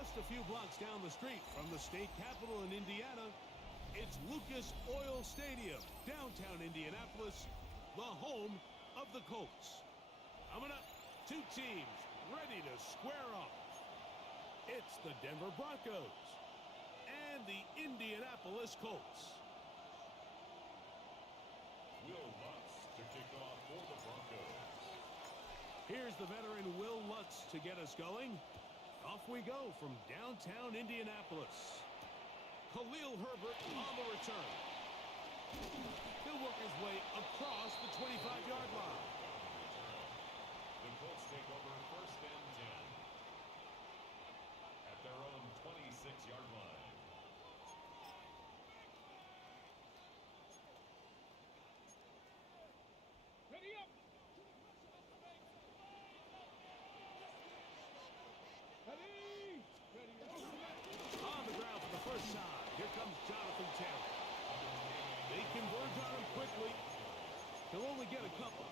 Just a few blocks down the street from the state capitol in Indiana, it's Lucas Oil Stadium, downtown Indianapolis, the home of the Colts. Coming up, two teams ready to square off. It's the Denver Broncos and the Indianapolis Colts. Will Lutz to kick off for the Broncos. Here's the veteran Will Lutz to get us going. Off we go from downtown Indianapolis. Khalil Herbert on the return. He'll work his way across the 25-yard line. The Colts take over first and 10 at their own 26-yard line. Ready up. Ready. Ready up. On the ground for the first time. Here comes Jonathan Taylor. They converge on him quickly. He'll only get a couple.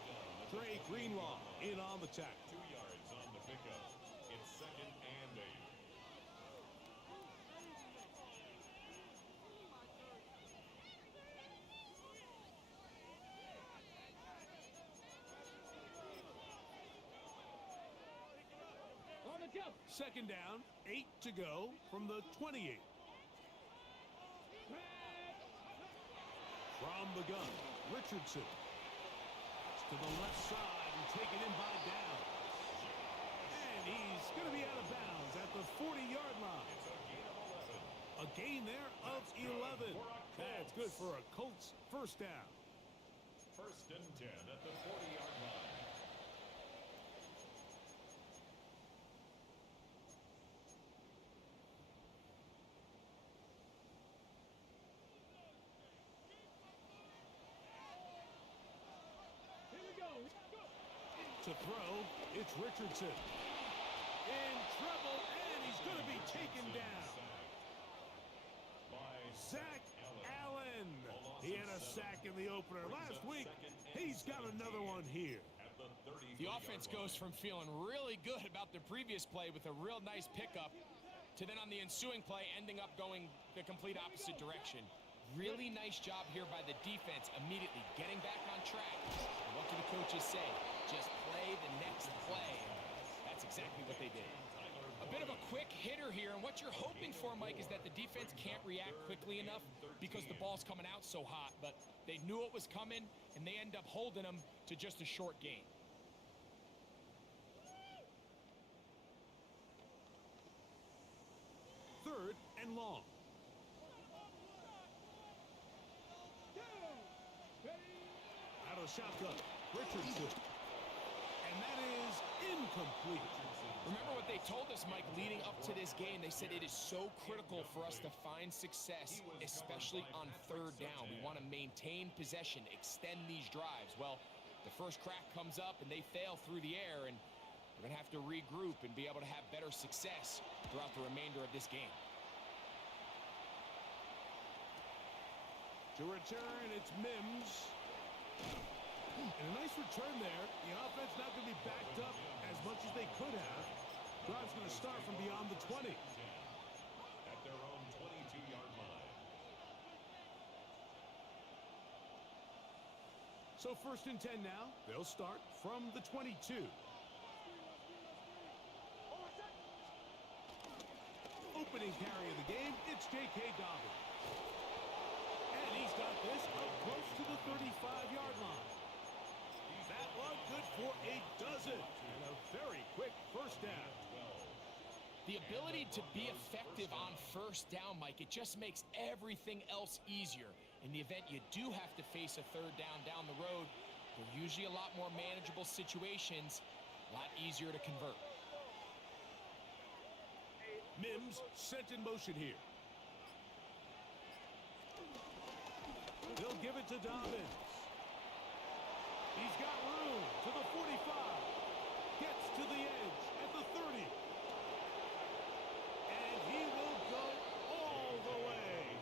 Trey Greenlaw in on the tackle. 2 yards on the pickup. It's second and 8. On the jump. Second down, 8 to go from the 28. From the gun, Richardson. To the left side and taken in by Downs. And he's going to be out of bounds at the 40-yard line. A gain there of 11. That's good for a Colts first down. First and 10 at the 40-yard line. Here we go. To throw, it's Richardson. In trouble, and he's going to be taken down. Zach Allen. He had a sack in the opener last week. He's got another one here. The offense goes from feeling really good about the previous play with a real nice pickup to then on the ensuing play ending up going the complete opposite direction. Really nice job here by the defense immediately getting back on track. And what do the coaches say? Just play the next play. That's exactly what they did. A bit of a quick hitter here, and what you're hoping for, Mike, is that the defense can't react quickly enough because the ball's coming out so hot. But they knew it was coming, and they end up holding them to just a short gain. Third and long. Out of the shotgun, Richardson. And that is incomplete. Remember what they told us, Mike, leading up to this game. They said it is so critical for us to find success, especially on third down. We want to maintain possession, extend these drives. Well, the first crack comes up, and they fail through the air, and we're going to have to regroup and be able to have better success throughout the remainder of this game. To return, it's Mims. And a nice return there. The offense not going to be backed up as much as they could have. Drive's going to start from beyond the 20. At their own 22-yard line. So first and 10 now. They'll start from the 22. Opening carry of the game, it's J.K. Dobbins. And he's got this up close to the 35-yard line. That one good for a dozen. And a very quick first down. The ability to be effective on first down, Mike, it just makes everything else easier. In the event you do have to face a third down the road, they're usually a lot more manageable situations, a lot easier to convert. Mims sent in motion here. They'll give it to Dobbins. He's got room to the 45. Gets to the edge at the 30. And he will go all the way.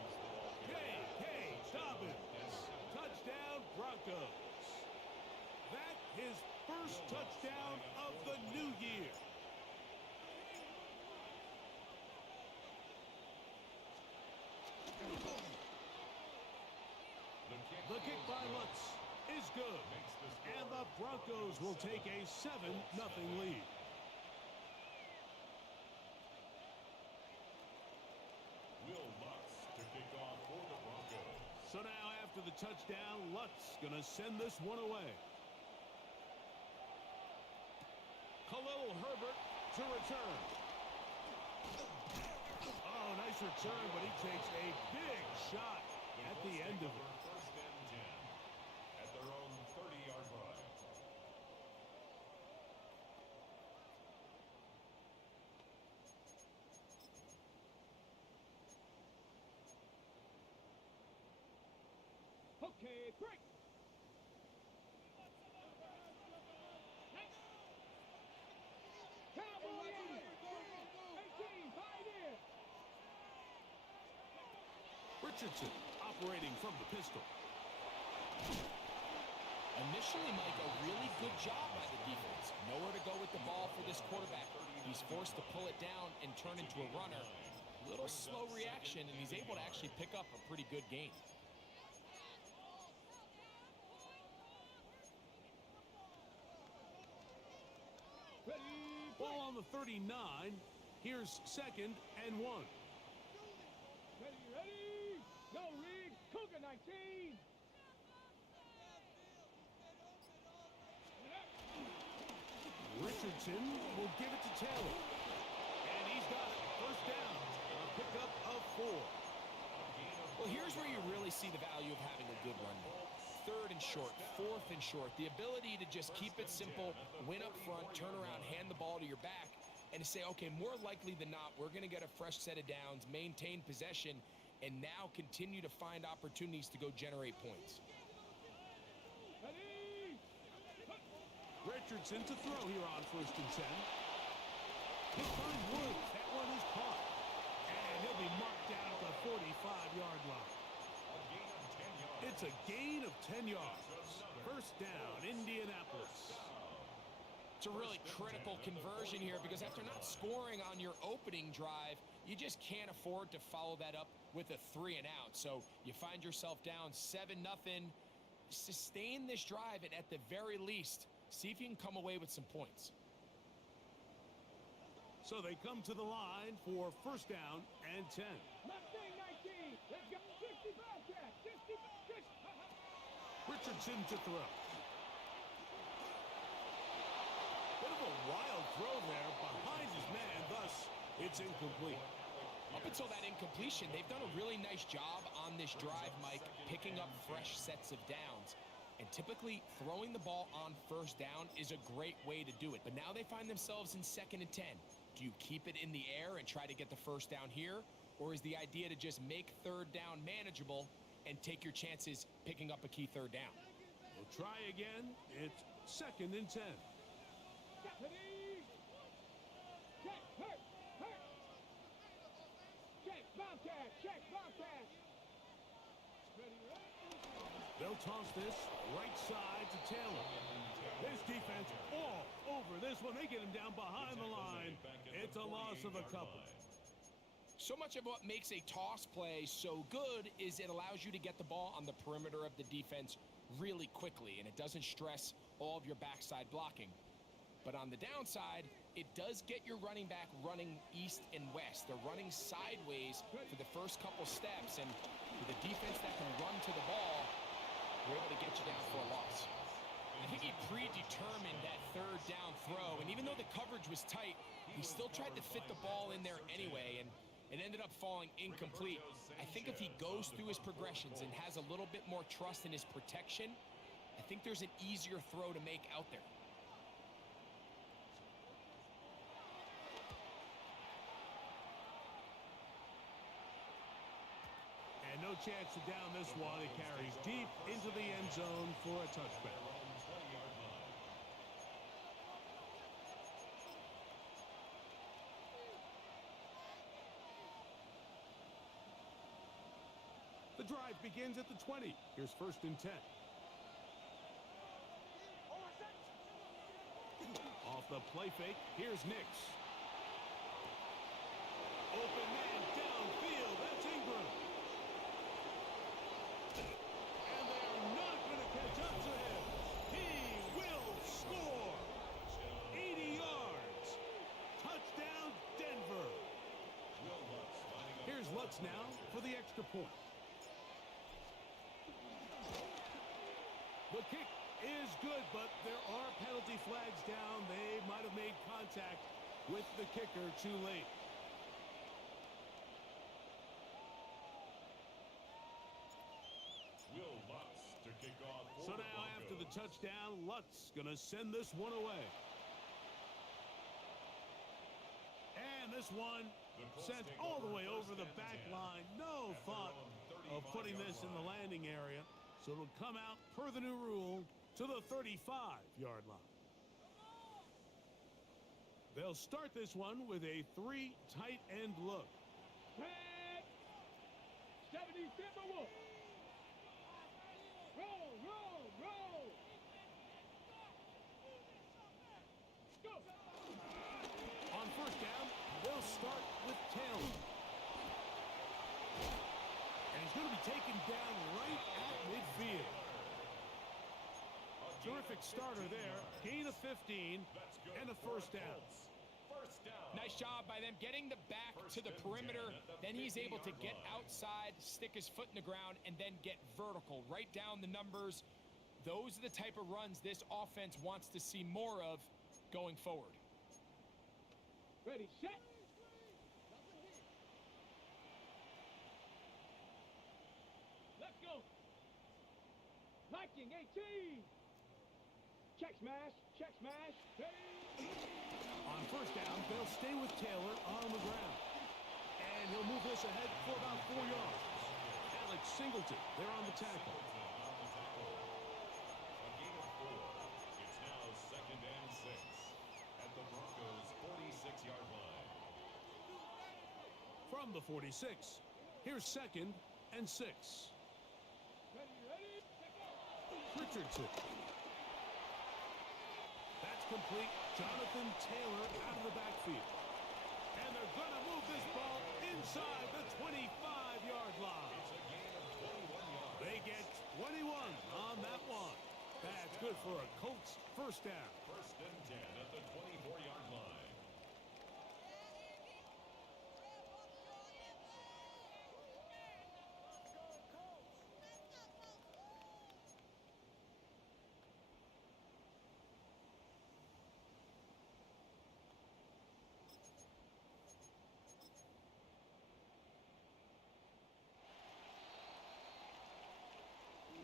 J.K. Dobbins. Touchdown, Broncos. That's his first touchdown of the new year. is good. And the Broncos will take a 7-0 lead. Will Lutz to kick off for the Broncos. So now after the touchdown, Lutz going to send this one away. Khalil Herbert to return. Oh, nice return, but he takes a big shot at the end of it. First and 10 at their own 30-yard line. Okay, break. Cowboy 18, fight in. Richardson operating from the pistol. Initially, Mike, a really good job by the defense. Nowhere to go with the ball for this quarterback. He's forced to pull it down and turn into a runner. Little slow reaction, and he's able to actually pick up a pretty good gain. Ready, Ball on the 39. Here's 2nd and 1. ready, ready. Go, Reed. Cougar 19. Richardson will give it to Taylor. And he's got it. First down. A pickup of 4. Well, here's where you really see the value of having a good run. 3rd and short, 4th and short. The ability to just keep it simple, win up front, turn around, hand the ball to your back, and to say, okay, more likely than not, we're going to get a fresh set of downs, maintain possession, and now continue to find opportunities to go generate points. Ready. Richardson to throw here on 1st and 10. He'll find Woods. That one is caught. And he'll be marked down at the 45-yard line. It's a gain of 10 yards. First down, Indianapolis. It's a really critical conversion here because after not scoring on your opening drive, you just can't afford to follow that up with a 3 and out. So you find yourself down 7-0. Sustain this drive and at the very least, see if you can come away with some points. So they come to the line for first down and 10. Mustang 19. Let's go. 60 Bobcat. 60. Richardson to throw. Bit of a wild throw there behind his man, thus it's incomplete. Up until that incompletion, they've done a really nice job on this drive, Mike, picking up fresh sets of downs. And typically, throwing the ball on first down is a great way to do it. But now they find themselves in 2nd and 10. Do you keep it in the air and try to get the first down here? Or is the idea to just make 3rd down manageable and take your chances picking up a key 3rd down? We'll try again. It's 2nd and 10. Ready. Check. Hurt. Check. Bobcat. Check. Bobcat. Ready, ready. They'll toss this right side to Taylor. This defense all over this one. They get him down behind the line. It's a loss of a couple. So much of what makes a toss play so good is it allows you to get the ball on the perimeter of the defense really quickly, and it doesn't stress all of your backside blocking. But on the downside, it does get your running back running east and west. They're running sideways for the first couple steps, and with a defense that can run to the ball, we're able to get you down for a loss. I think he predetermined that 3rd down throw, and even though the coverage was tight, he still tried to fit the ball in there anyway, and it ended up falling incomplete. I think if he goes through his progressions and has a little bit more trust in his protection, I think there's an easier throw to make out there. And no chance to down this one. It carries deep into the end zone for a touchback. The drive begins at the 20. Here's 1st and 10. Off the play fake, here's Nix. Open man downfield, that's Ingram. And they are not going to catch up to him. Lutz now for the extra point. The kick is good, but there are penalty flags down. They might have made contact with the kicker too late. Will Lutz to kick off for So the now after the Broncos. touchdown, Lutz going to send this one away. And this one The Colts sent take all the over way over first the and back 10 line. No at their thought own of putting 35-yard this in the line. landing area. So it'll come out per the new rule to the 35-yard line. They'll start this one with a 3 tight end look. Red. 70 Timberwolves. Roll, roll, roll. Go. On first down, they'll start with Taylor. And he's going to be taken down right at midfield. Terrific starter there. Gain of 15 That's good and a for first the down. Colts. First down. Nice job by them getting the back to the perimeter. Then he's able to get outside, stick his foot in the ground, and then get vertical. Right down the numbers. Those are the type of runs this offense wants to see more of going forward. Ready, set. Let's go. Liking 18. Check smash, check smash. Hey. On first down, they'll stay with Taylor on the ground. And he'll move this ahead for about 4 yards. Alex Singleton, they're on the tackle. On the tackle. A gain of 4. It's now second and 6 at the Broncos' 46-yard line. From the 46, here's second and 6. Ready, ready. Richardson. That's complete. Jonathan Taylor out of the backfield. And they're going to move this ball inside the 25-yard line. It's a gain of 21 yards. They get 21 on that one. That's good for a Colts first down. First and 10 at the 24-yard line.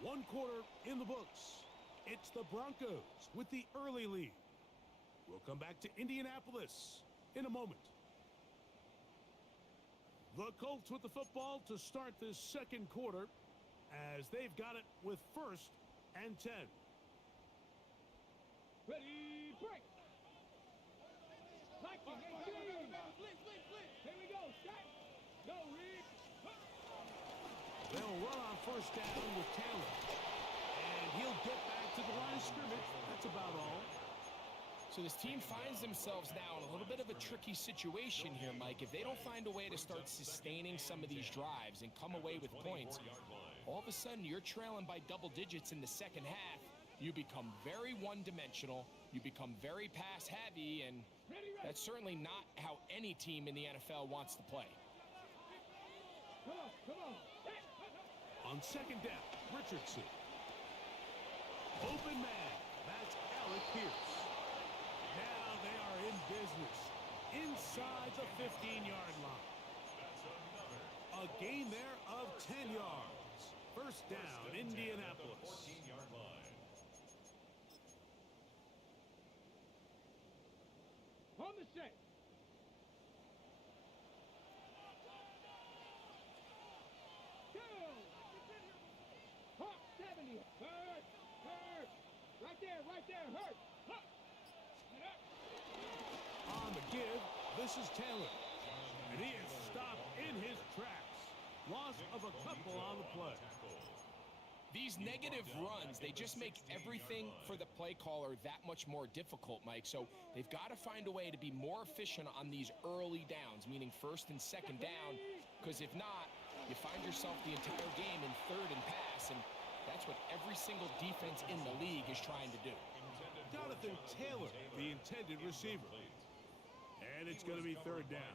One quarter in the books. It's the Broncos with the early lead. We'll come back to Indianapolis in a moment. The Colts with the football to start this second quarter as they've got it with first and 10. Ready, break. Liking 18. Here we go, set. Go, Reed. They'll run on first down with Taylor. And he'll get back to the line of scrimmage. That's about all. So this team finds themselves now in a little bit of a tricky situation here, Mike. If they don't find a way to start sustaining some of these drives and come away with points, all of a sudden you're trailing by double digits in the second half. You become very one-dimensional. You become very pass-heavy, and that's certainly not how any team in the NFL wants to play. Come on, come on. On second down, Richardson. Open man. That's Alec Pierce. Now they are in business. Inside the 15-yard line. A gain there of 10 yards. First down, Indianapolis. 14-yard line. On the set. Go. Hawk 70. Hurt. Hurt. Right there, hurt. Hurt. On the give, this is Taylor. And he is stopped in his tracks. Loss of a couple on the play. These negative runs, they just make everything for the play caller that much more difficult, Mike. So they've got to find a way to be more efficient on these early downs, meaning first and second down, because if not, you find yourself the entire game in third and pass, and that's what every single defense in the league is trying to do. Jonathan Taylor, the intended receiver. And it's going to be third down.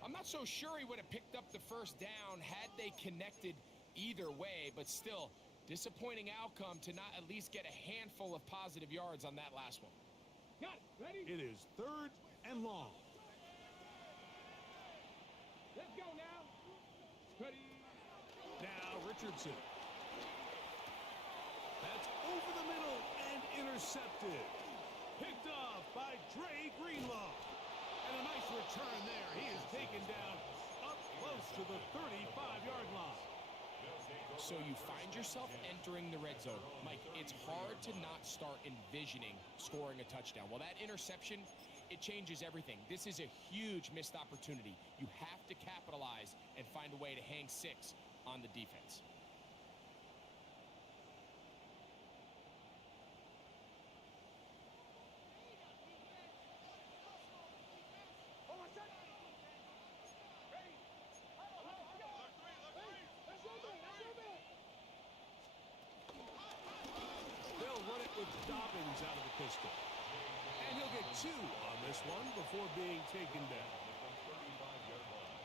I'm not Not so sure he would have picked up the first down had they connected either way, but still, disappointing outcome to not at least get a handful of positive yards on that last one. Got it. Ready? It is 3rd and long. Let's go now. Ready? Now Richardson. That's over the middle and intercepted. Picked off by Dre Greenlaw. And a nice return there. He is taken down up close to the 35-yard line. So you find yourself entering the red zone. Mike, it's hard to not start envisioning scoring a touchdown. Well, that interception, it changes everything. This is a huge missed opportunity. You have to capitalize and find a way to hang 6 on the defense. They'll run it with Dobbins out of the pistol. And he'll get 2 on this one before being taken down. The 35-yard line.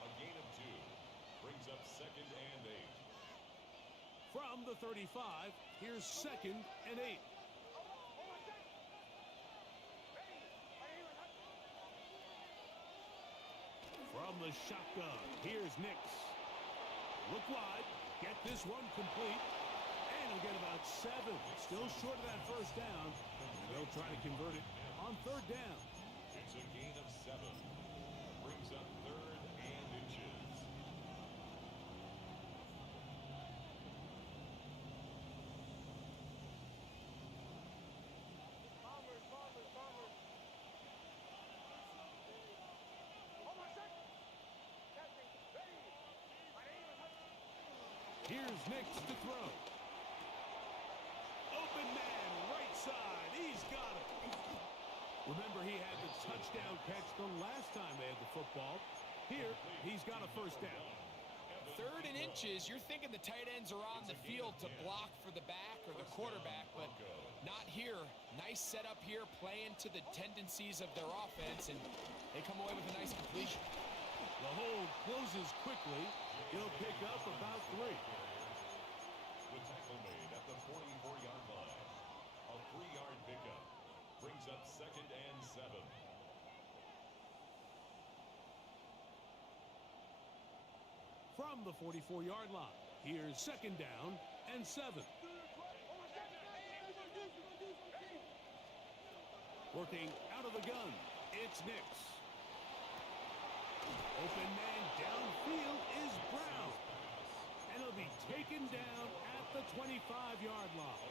A gain of 2 brings up 2nd and 8. From the 35, here's 2nd and 8. From the shotgun, here's Nix. Look wide, get this one complete, and he'll get about 7. Still short of that first down, and they'll try to convert it on 3rd down. It's a gain of 7. Brings up 3rd and inches. Here's Nix to throw. Open man, right side. He's got it. Remember, he had the touchdown catch the last time they had the football. Here, he's got a first down. 3rd and inches, you're thinking the tight ends are on the field to block for the back or the quarterback, but not here. Nice setup here, playing to the tendencies of their offense, and they come away with a nice completion. The hold closes quickly. He'll pick up about 3. The tackle made at the 44-yard line. A 3-yard pickup. Brings up 2nd and 7. From the 44-yard line, here's 2nd down and 7. Working out of the gun, it's Nix. Open man downfield is Brown. And he'll be taken down at the 25-yard line.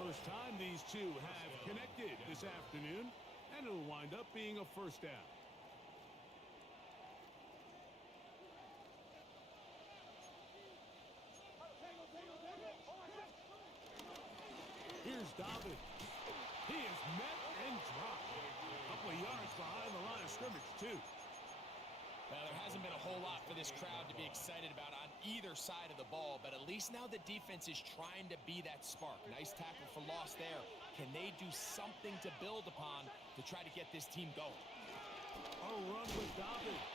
First time these two have connected this afternoon, and it'll wind up being a first down. Here's Dobbins. He is met and dropped. A couple of yards behind the line of scrimmage, too. Well, there hasn't been a whole lot for this crowd to be excited about on either side of the ball, but at least now the defense is trying to be that spark. Nice tackle for loss there. Can they do something to build upon to try to get this team going? A run with Dobbins.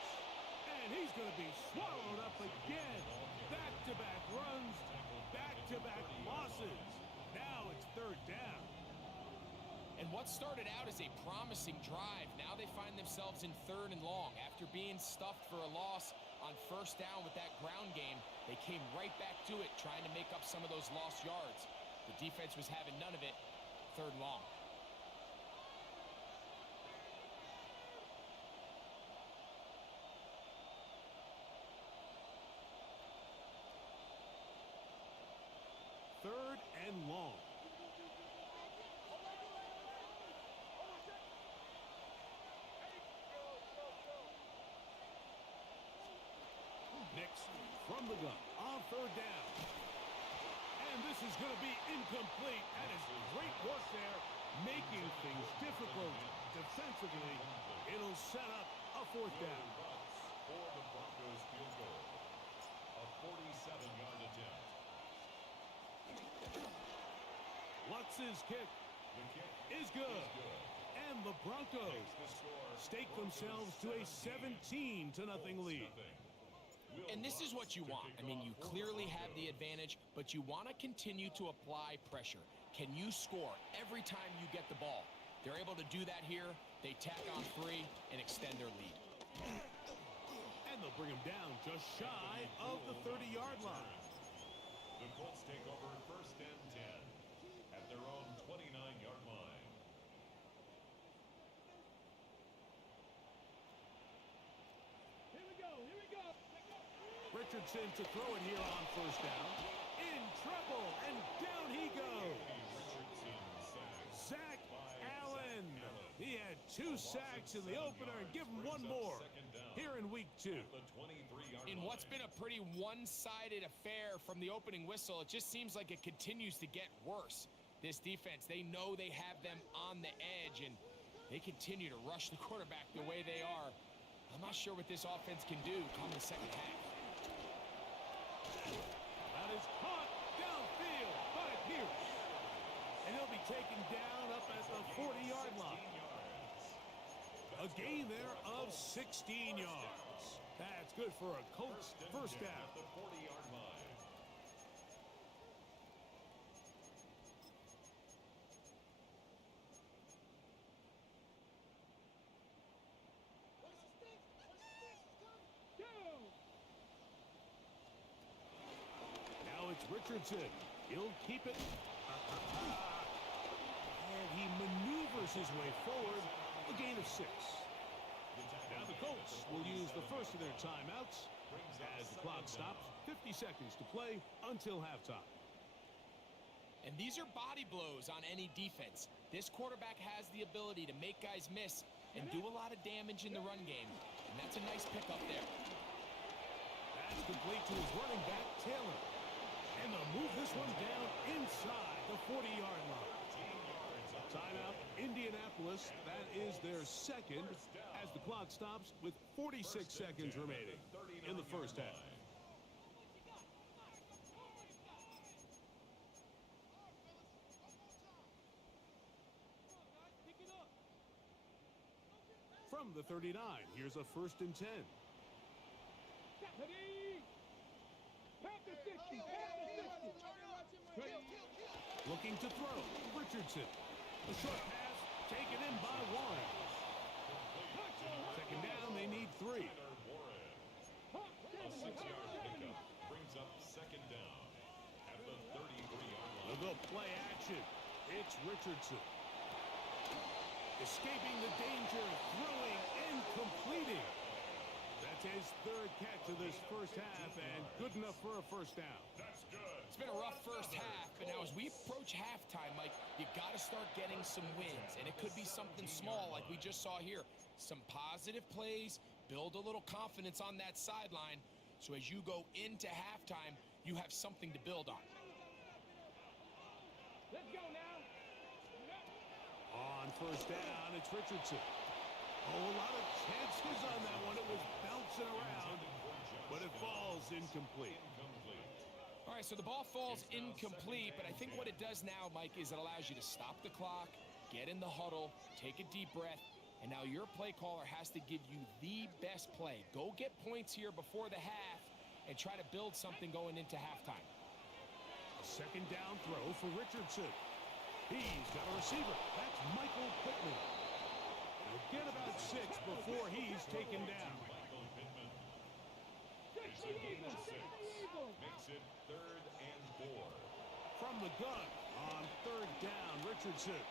And he's going to be swallowed up again. Back-to-back runs, back-to-back losses. Now it's 3rd down. And what started out as a promising drive, now they find themselves in 3rd and long. After being stuffed for a loss on 1st down with that ground game, they came right back to it, trying to make up some of those lost yards. The defense was having none of it. 3rd and long. Third and long. Nix from the gun on 3rd down. And this is going to be incomplete. That is great work there, making things difficult defensively. It'll set up a 4th down. For the Broncos field goal. A 47-yard attempt. Lutz's kick The kick is good. And the Broncos stake themselves to a 17-0 lead. And this is what you want. I mean, you clearly have the advantage, but you want to continue to apply pressure. Can you score every time you get the ball? They're able to do that here. They tack on 3 and extend their lead. And they'll bring them down just shy of the 30-yard line. The Colts take over 1st and 10 at their own 29-yard line. Here we go. Here we go. Richardson to throw it here on 1st down. In trouble, and down he goes. Zach Allen. He had 2 sacks in the opener, and give him 1 more here in week 2. In what's been a pretty one-sided affair from the opening whistle, it just seems like it continues to get worse. This defense, they know they have them on the edge, and they continue to rush the quarterback the way they are. I'm not sure what this offense can do come the second half. That is caught downfield by Pierce. And he'll be taken down up at the 40-yard line. A gain there of 16 yards. That's good for a Colts 1st down. At the 40-yard line. Now it's Richardson. He'll keep it. And he maneuvers his way forward. A gain of 6. Now the Colts will use the first of their timeouts as the clock stops. 50 seconds to play until halftime. And these are body blows on any defense. This quarterback has the ability to make guys miss and do a lot of damage in the run game. And that's a nice pickup there. That's complete to his running back, Taylor. And they'll move this one down inside the 40-yard line. Timeout, Indianapolis. That is their 2nd as the clock stops with 46 seconds remaining in the 1st half. From the 39, here's a 1st and 10. Looking to throw, Richardson. A short pass taken in by Warren. 2nd down, they need 3. A 6-yard pickup brings up 2nd down at the 33-yard line. They'll go play action. It's Richardson. Escaping the danger, throwing and completing. That's his 3rd catch of this 1st half, and good enough for a 1st down. That's good. It's been a rough 1st half, but now as we approach halftime, Mike, you got to start getting some wins, and it could be something small like we just saw here. Some positive plays, build a little confidence on that sideline, so as you go into halftime, you have something to build on. Let's go now. On 1st down, it's Richardson. Oh, a lot of chances on that one. It was bouncing around, but it falls incomplete. All right, so the ball falls incomplete, but I think what it does now, Mike, is it allows you to stop the clock, get in the huddle, take a deep breath, and now your play caller has to give you the best play. Go get points here before the half and try to build something going into halftime. A 2nd down throw for Richardson. He's got a receiver. That's Michael Pittman. He'll get about 6 before he's taken down. It's a gain of 6. Makes it 3rd and 4. From the gun on 3rd down, Richardson.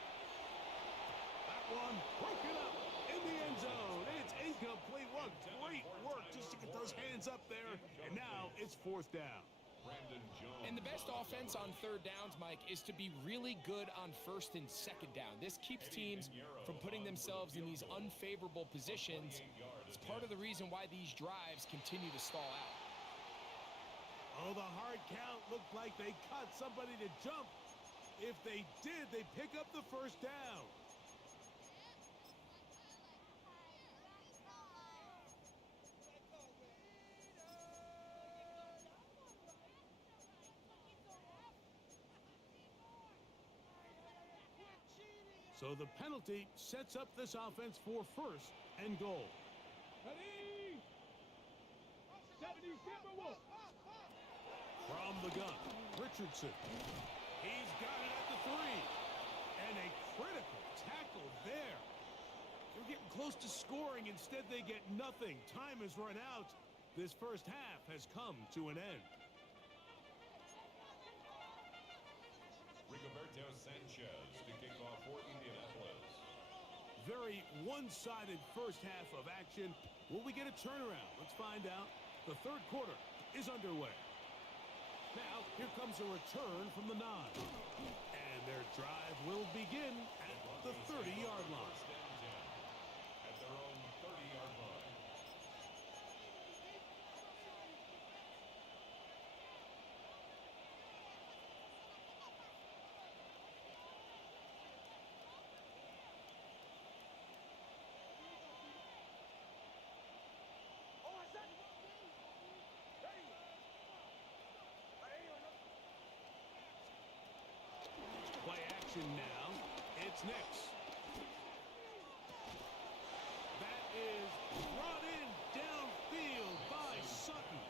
That one broken up in the end zone. It's incomplete. What great work just to get those hands up there. And now it's 4th down. And the best offense on 3rd downs, Mike, is to be really good on 1st and 2nd down. This keeps teams from putting themselves in these unfavorable positions. It's part of the reason why these drives continue to stall out. Oh, the hard count looked like they caught somebody to jump. If they did, they pick up the 1st down. So So the penalty sets up this offense for first and goal. Ready? 70 Timberwolves. From the gun, Richardson. He's got it at the 3. And a critical tackle there. They're getting close to scoring. Instead, they get nothing. Time has run out. This first half has come to an end. Rigoberto Sanchez to kick off for Indianapolis. Very one-sided first half of action. Will we get a turnaround? Let's find out. The third quarter is underway. Now, here comes a return from the 9. And their drive will begin at the 30-yard line. First and 10 at their own 30-yard line. Play action now. It's Nix. That is brought in downfield by Sutton.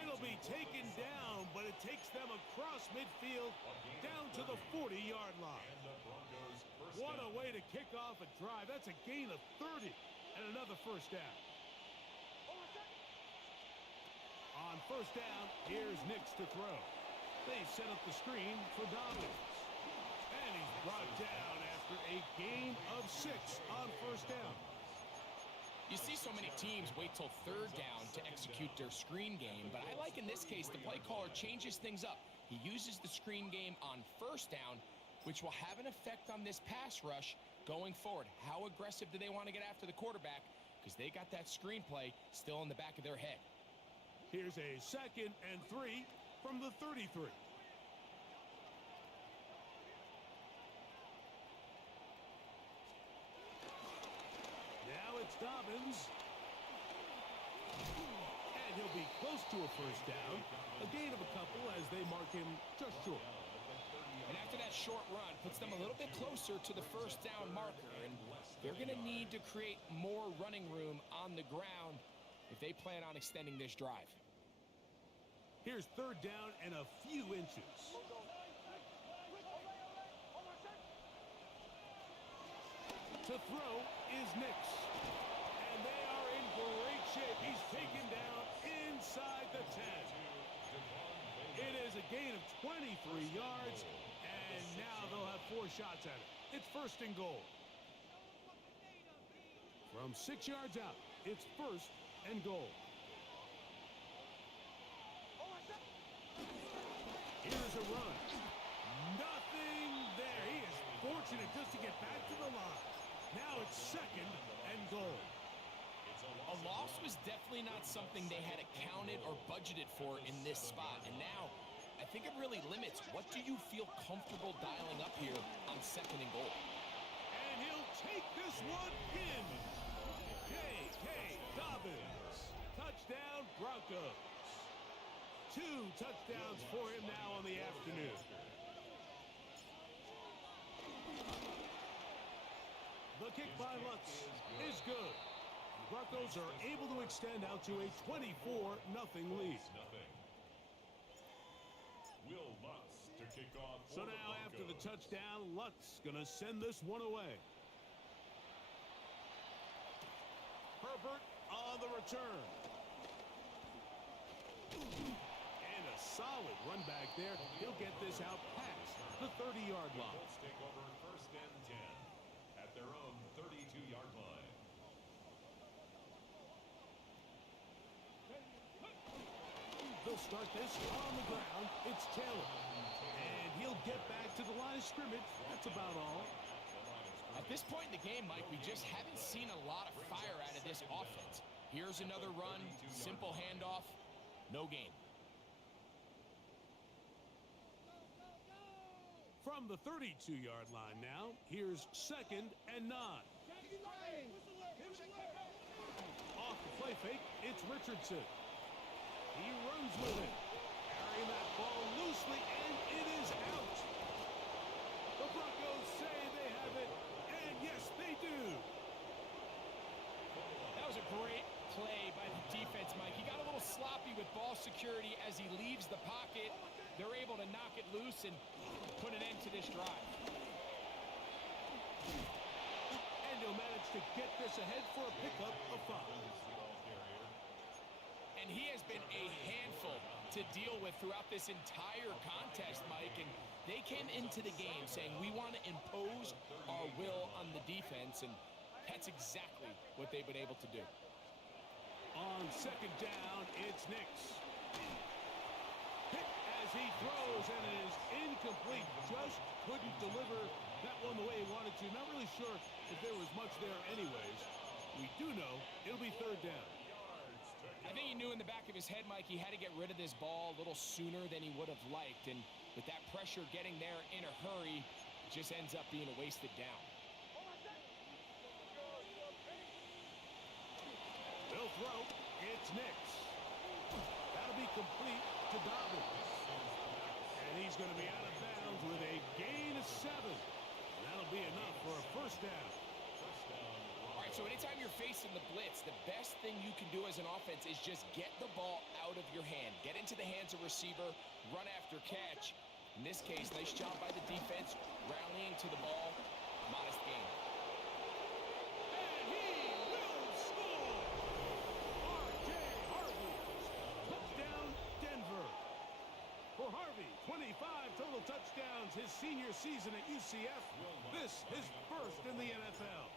It'll be taken down, but it takes them across midfield down to the 40-yard line. And the Broncos first What a down. way to kick off a drive. That's a gain of 30 and another first down. On first down, here's Nix to throw. They set up the screen for Dobbins. And he's brought down after a gain of 6 on first down. You see so many teams wait till third down to execute their screen game, but I like in this case the play caller changes things up. He uses the screen game on first down, which will have an effect on this pass rush going forward. How aggressive do they want to get after the quarterback? Because they got that screen play still in the back of their head. Here's a 2nd and 3 from the 33. Now it's Dobbins. And he'll be close to a first down. A gain of a couple as they mark him just short. And after that short run, puts them a little bit closer to the first down marker. And they're going to need to create more running room on the ground if they plan on extending this drive. Here's third down and a few inches. To throw is Nix. And they are in great shape. He's taken down inside the 10. It is a gain of 23 yards. And now they'll have 4 shots at it. It's first and goal. From 6 yards out, it's first and goal. Here's a run. Nothing there. He is fortunate just to get back to the line. Now it's second and goal. A loss was definitely not something they had accounted or budgeted for in this spot. And now, I think it really limits what do you feel comfortable dialing up here on second and goal. And he'll take this one in. J.K. Dobbins. Touchdown, Broncos. 2 touchdowns for him now on the afternoon. The kick by Lutz is good. The Broncos are able to extend out to a 24-0 lead. Will Lutz to kick off for So the now after the Broncos. touchdown, Lutz going to send this one away. Herbert on the return. And a solid run back there. He'll get this out past the 30-yard line. Colts take over first and 10 at their own 32-yard line. They'll start this on the ground. It's Taylor. And he'll get back to the line of scrimmage. That's about all. At this point in the game, Mike, we just haven't seen a lot of fire out of this offense. Here's another run, simple handoff, no gain. From the 32-yard line now, here's second and 9. Off the play fake, it's Richardson. He runs with it, carrying that ball loosely, and it is out. The Broncos say they have of it, and yes, they do. That was a great play by the defense, Mike. He got a little sloppy with ball security as he leaves the pocket. They're able to knock it loose and put an end to this drive. And he'll manage to get this ahead for a pickup of 5. And he has been a handful to deal with throughout this entire contest, Mike. And they came into the game saying, we want to impose our will on the defense, and that's exactly what they've been able to do. On second down, it's Nix. Hit as he throws, and it is incomplete. Just couldn't deliver that one the way he wanted to. Not really sure if there was much there anyways. We do know it'll be third down. I think he knew in the back of his head, Mike, he had to get rid of this ball a little sooner than he would have liked. And with that pressure getting there in a hurry, it just ends up being a wasted down. They'll throw. It's Nix. That'll be complete to Dobbins. And he's going to be out of bounds with a gain of 7. And that'll be enough for a first down. All right, so anytime you're facing the blitz, the best thing you can do as an offense is just get the ball out of your hand. Get into the hands of receiver, run after catch. In this case, nice job by the defense, rallying to the ball. Modest gain. And he will score! R.J. Harvey. Touchdown, Denver. For Harvey, 25 total touchdowns his senior season at UCF. This his first in the NFL.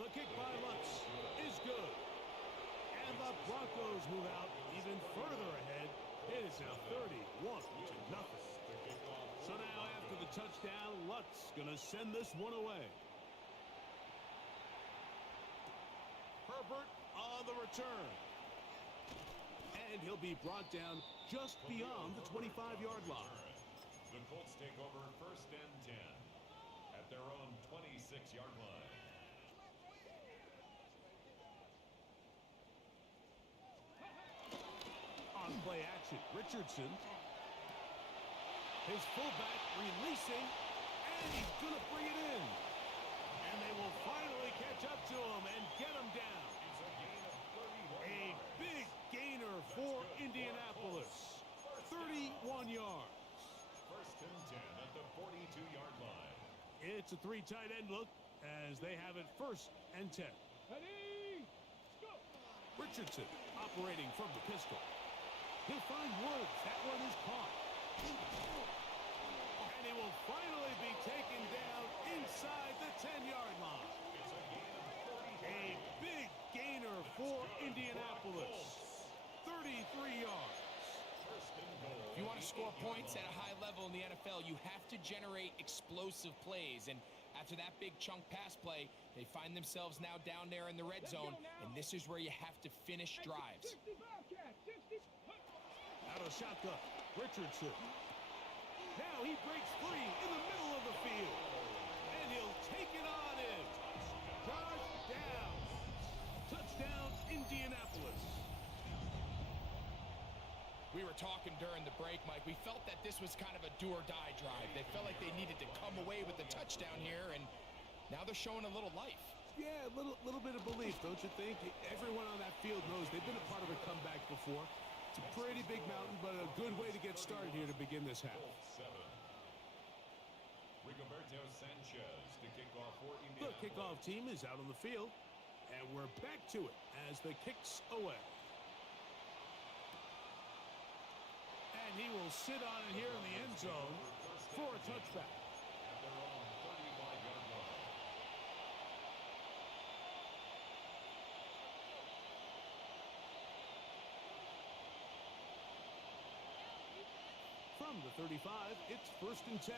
The kick by Lutz is good. And the Broncos move out even further ahead. It is now 31-0. So now after the touchdown, Lutz going to send this one away. Herbert on the return. And he'll be brought down just beyond the 25-yard line. The Colts take over first and 10 at their own 26-yard line. On play action, Richardson. His fullback releasing, and he's going to bring it in. And they will finally catch up to him and get him down. A big gainer for Indianapolis. 31 yards. First and 10 at the 42-yard line. It's a 3 tight end look as they have it first and 10. Ready, go! Richardson operating from the pistol. He'll find Woods. That one is caught. And he will finally be taken down inside the 10-yard line. A big gainer for Indianapolis. 33 yards. If you want to score points at a high level in the NFL, you have to generate explosive plays. And after that big chunk pass play, they find themselves now down there in the red zone. And this is where you have to finish drives. 60 Bobcat, 60. Out of shotgun, Richardson. Now he breaks free in the middle of the field. And he'll take it on in. Touchdown. Touchdown, Indianapolis. We were talking during the break, Mike. We felt that this was kind of a do-or-die drive. They felt like they needed to come away with the touchdown here, and now they're showing a little life. Yeah, a little bit of belief, don't you think? Everyone on that field knows they've been a part of a comeback before. It's a pretty big mountain, but a good way to get started here to begin this half. Rigoberto Sanchez to kick off for The Indianapolis. kickoff team is out on the field, and we're back to it as the kick's away. And he will sit on it here in the end zone for a touchback. At their own 35-yard line. From the 35, it's first and 10.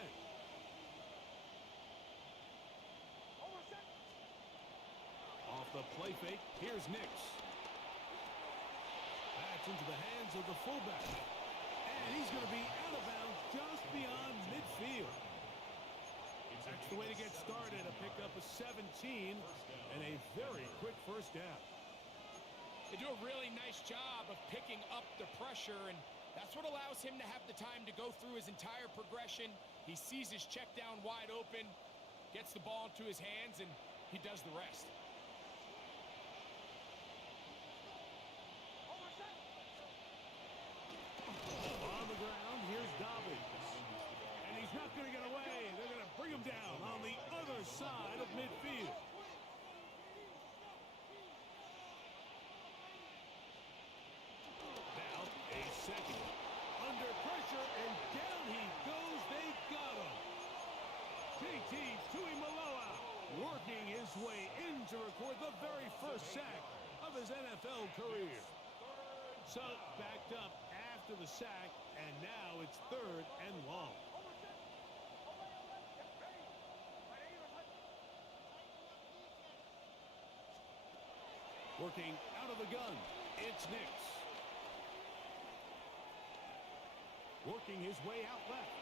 Off the play fake, here's Nix. That's into the hands of the fullback. And he's going to be out of bounds just beyond midfield. That's the way to get started, a pickup of 17 and a very quick first down. They do a really nice job of picking up the pressure, and That's what allows him to have the time to go through his entire progression. He sees his check down wide open, gets the ball into his hands, and he does the rest. On the ground, here's Dobbins. And he's not going to get away. They're going to bring him down on the other side of midfield. Now, a second. Under pressure, and down he goes. They got him. JT Tuimoloau working his way in to record the very first sack of his NFL career. So, backed up after the sack, and now it's 3rd and long. Working out of the gun, it's Nix. Working his way out left.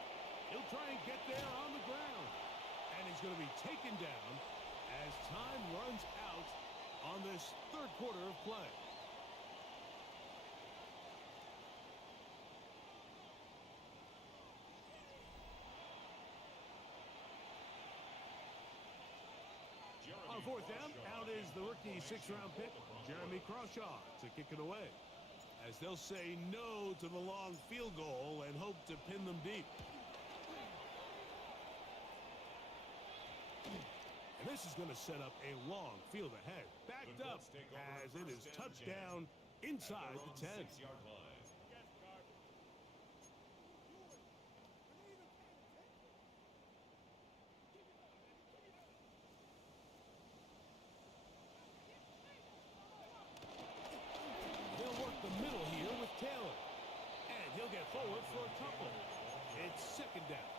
He'll try and get there on the ground. And he's going to be taken down as time runs out on this 3rd quarter of play. On 4th down, out is the rookie 6th-round pick, Rmb Crawshaw, to kick it away, as they'll say no to the long field goal and hope to pin them deep. And this is going to set up a long field ahead. Backed up as it is touchdown inside the 10. 6-yard line. They'll work the middle here with Taylor. And he'll get forward for a couple. It's 2nd down.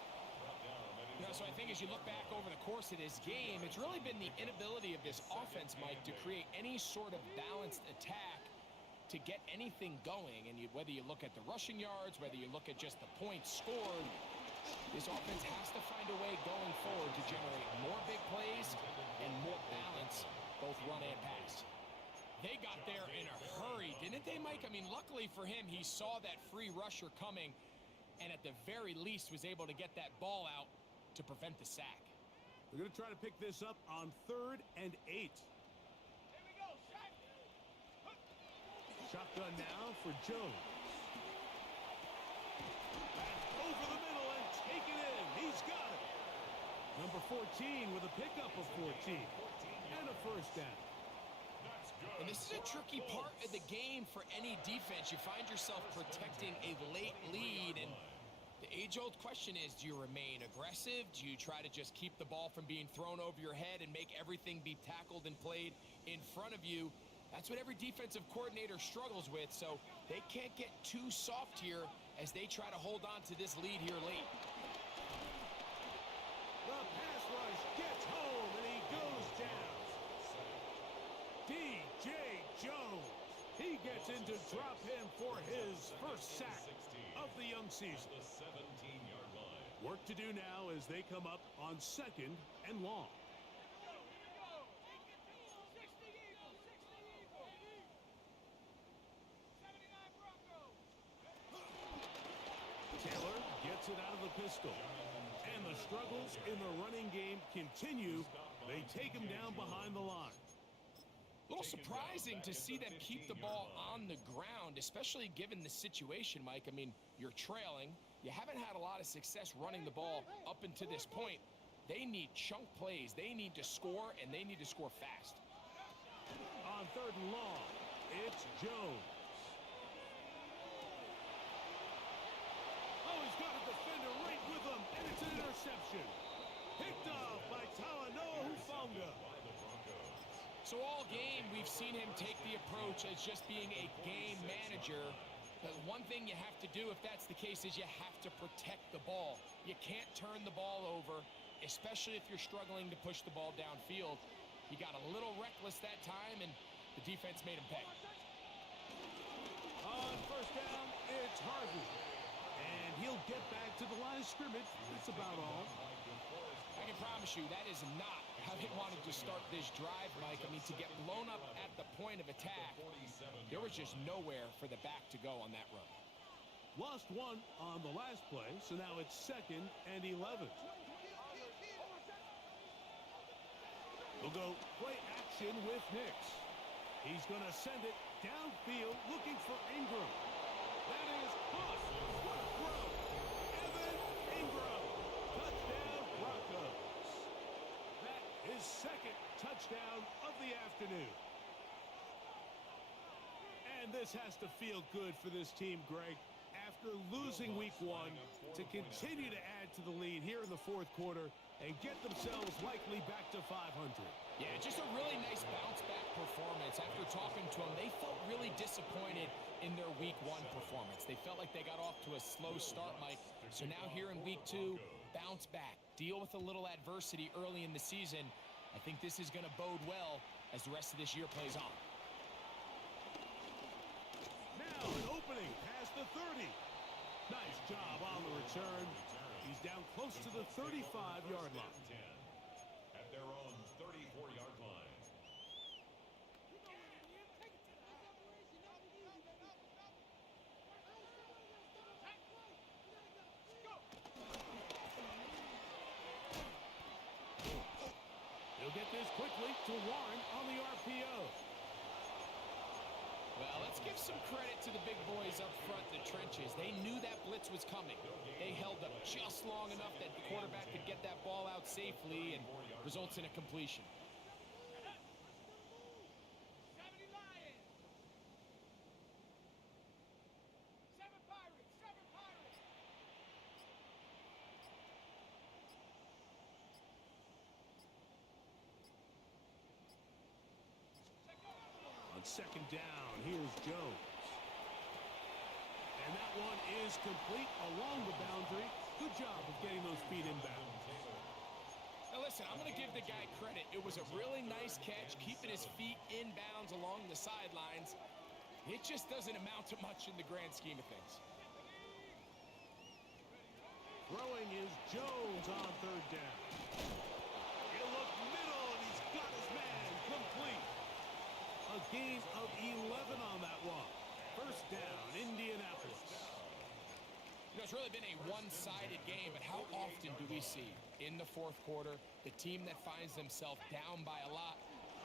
You know, so I think as you look back over the course of this game, it's really been the inability of this offense, Mike, to create any sort of balanced attack to get anything going. And whether you look at the rushing yards, whether you look at just the points scored, this offense has to find a way going forward to generate more big plays and more balance, both run and pass. They got there in a hurry, didn't they, Mike? I mean, luckily for him, he saw that free rusher coming and at the very least was able to get that ball out to prevent the sack. They're going to try to pick this up on 3rd and 8. Shotgun now for Jones. Back over the middle and take it in. He's got it. Number 14 with a pickup of 14. And a 1st down. And this is a tricky part of the game for any defense. You find yourself protecting a late lead, and the age-old question is, do you remain aggressive? Do you try to just keep the ball from being thrown over your head and make everything be tackled and played in front of you? That's what every defensive coordinator struggles with, so they can't get too soft here as they try to hold on to this lead here late. The pass rush gets home, and he goes down. DJ Jones. He gets in to drop him for his first sack of the young season. The 17-yard line. Work to do now as they come up on 2nd and long. Taylor gets it out of the pistol. And the struggles in the running game continue. They take him down behind the line. A little surprising to see them keep the ball on the ground, especially given the situation, Mike. I mean, you're trailing. You haven't had a lot of success running the ball up until this point. They need chunk plays. They need to score, and they need to score fast. On 3rd and long, it's Jones. Oh, he's got a defender right with him, and it's an interception. Picked off by Talanoa Hufanga. So all game, we've seen him take the approach as just being a game manager. But one thing you have to do, if that's the case, is you have to protect the ball. You can't turn the ball over, especially if you're struggling to push the ball downfield. He got a little reckless that time, and the defense made him pay. On 1st down, it's Harvey. And he'll get back to the line of scrimmage. That's about all. I can promise you that is not how they wanted to start this drive, Mike. I mean, to get blown up at the point of attack, there was just nowhere for the back to go on that run. Lost one on the last play, so now it's 2nd and 11. We'll go play action with Nix. He's going to send it downfield looking for Ingram. That is caught. What a throw. Evan Ingram. Touchdown Broncos. That is 2nd touchdown of the afternoon. And this has to feel good for this team, Greg. After losing week 1, to continue to add to the lead here in the 4th quarter and get themselves likely back to 500. Yeah, just a really nice bounce-back performance. After talking to them, they felt really disappointed in their week 1 performance. They felt like they got off to a slow start, Mike. So now here in week 2, bounce back, deal with a little adversity early in the season. I think this is going to bode well as the rest of this year plays on. Now an opening past the 30. Nice job on the return. He's down close to the 35-yard line. At their own 34-yard line. He'll get this quickly to Warren on the RPO. Well, let's give some credit to the big boys up front, the trenches. They knew that blitz was coming. They held up just long enough that the quarterback could get that ball out safely and results in a completion. On 2nd down, here's Jones. And that one is complete along the boundary. Good job of getting those feet inbound. Now listen, I'm going to give the guy credit. It was a really nice catch, keeping his feet inbounds along the sidelines. It just doesn't amount to much in the grand scheme of things. Throwing is Jones on 3rd down. He'll look middle, and he's got his man complete. A gain of 11 on that one. 1st down, Indianapolis. You know, it's really been a one-sided game, but how often do we see in the 4th quarter the team that finds themselves down by a lot,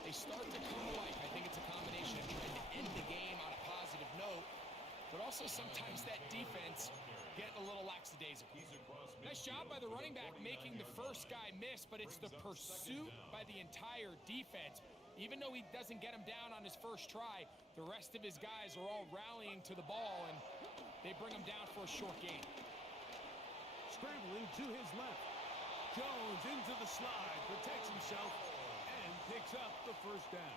they start to come to life. I think it's a combination of trying to end the game on a positive note, but also sometimes that defense getting a little lackadaisical. Nice job by the running back making the first guy miss, but it's the pursuit by the entire defense. Even though he doesn't get him down on his first try, the rest of his guys are all rallying to the ball, and they bring him down for a short gain. Scrambling to his left. Jones into the slide, protects himself, and picks up the 1st down.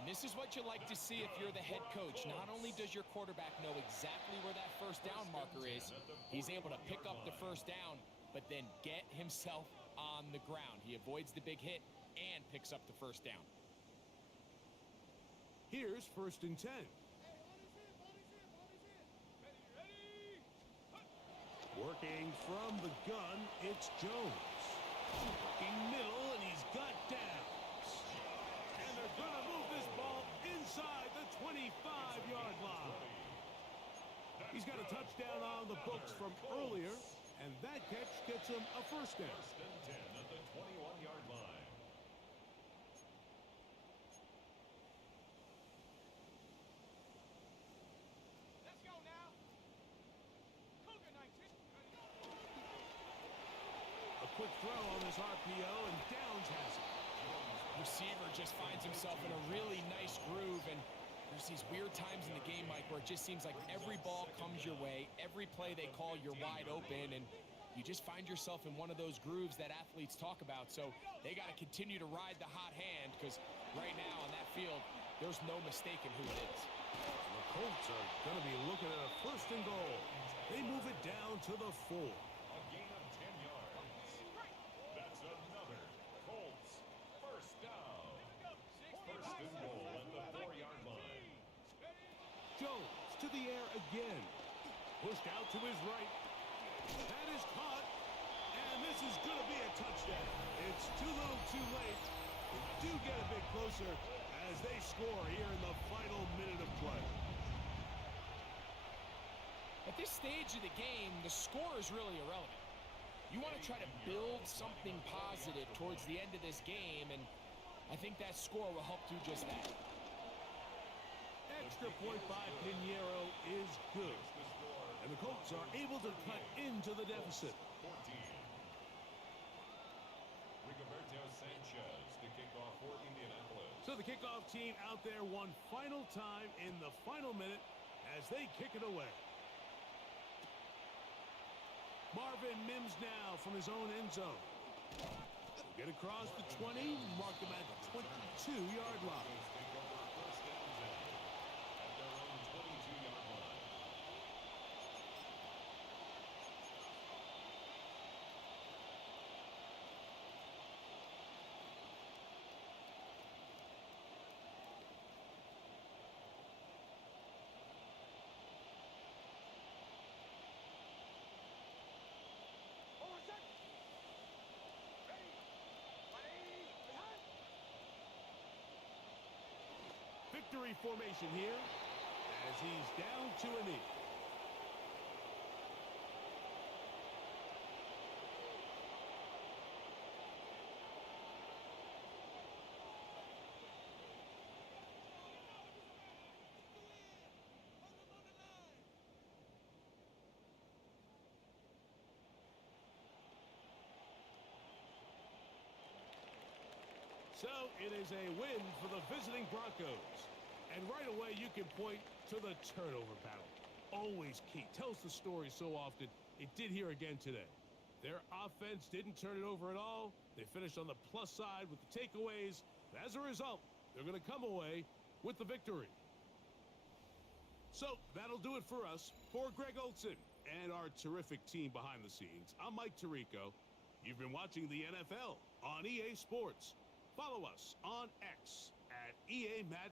And this is what you like to see if you're the head coach. Not only does your quarterback know exactly where that 1st down marker is, he's able to pick up the 1st down, but then get himself on the ground. He avoids the big hit and picks up the 1st down. Here's 1st and 10. Working from the gun, it's Jones. Working middle, and he's got downs. And they're going to move this ball inside the 25-yard line. He's got a touchdown on the books from earlier, and that catch gets him a 1st down. 1st and 10 at the 21-yard line. Let's go now. Cougar 19. A quick throw on this RPO, and Downs has it. Receiver just finds himself in a really nice groove, and there's these weird times in the game, Mike, where it just seems like every ball comes your way, every play they call, you're wide open, and you just find yourself in one of those grooves that athletes talk about. So they got to continue to ride the hot hand, because right now on that field, there's no mistaking who it is. The Colts are going to be looking at a 1st and goal. They move it down to the 4. A gain of 10 yards. That's another Colts 1st down. 1st and goal at the 4-yard line. Jones to the air again. Pushed out to his right. That is caught. And this is going to be a touchdown. It's too little too late. They do get a bit closer as they score here in the final minute of play. At this stage of the game, the score is really irrelevant. You want to try to build something positive towards the end of this game, and I think that score will help do just that. Extra point by Pinheiro is good. And the Colts are able to cut into the deficit. 14. Rigoberto Sanchez to kick off for Indianapolis. So the kickoff team out there one final time in the final minute as they kick it away. Marvin Mims now from his own end zone. Will get across the 20, mark him at the 22-yard line. Take over first and 10 at their own 22-yard line. Victory formation here as he's down to a knee. So it is a win for the visiting Broncos. And right away, you can point to the turnover battle. Always key. Tells the story so often. It did here again today. Their offense didn't turn it over at all. They finished on the plus side with the takeaways. As a result, they're going to come away with the victory. So that'll do it for us. For Greg Olson and our terrific team behind the scenes, I'm Mike Tirico. You've been watching the NFL on EA Sports. Follow us on X at EA Madden.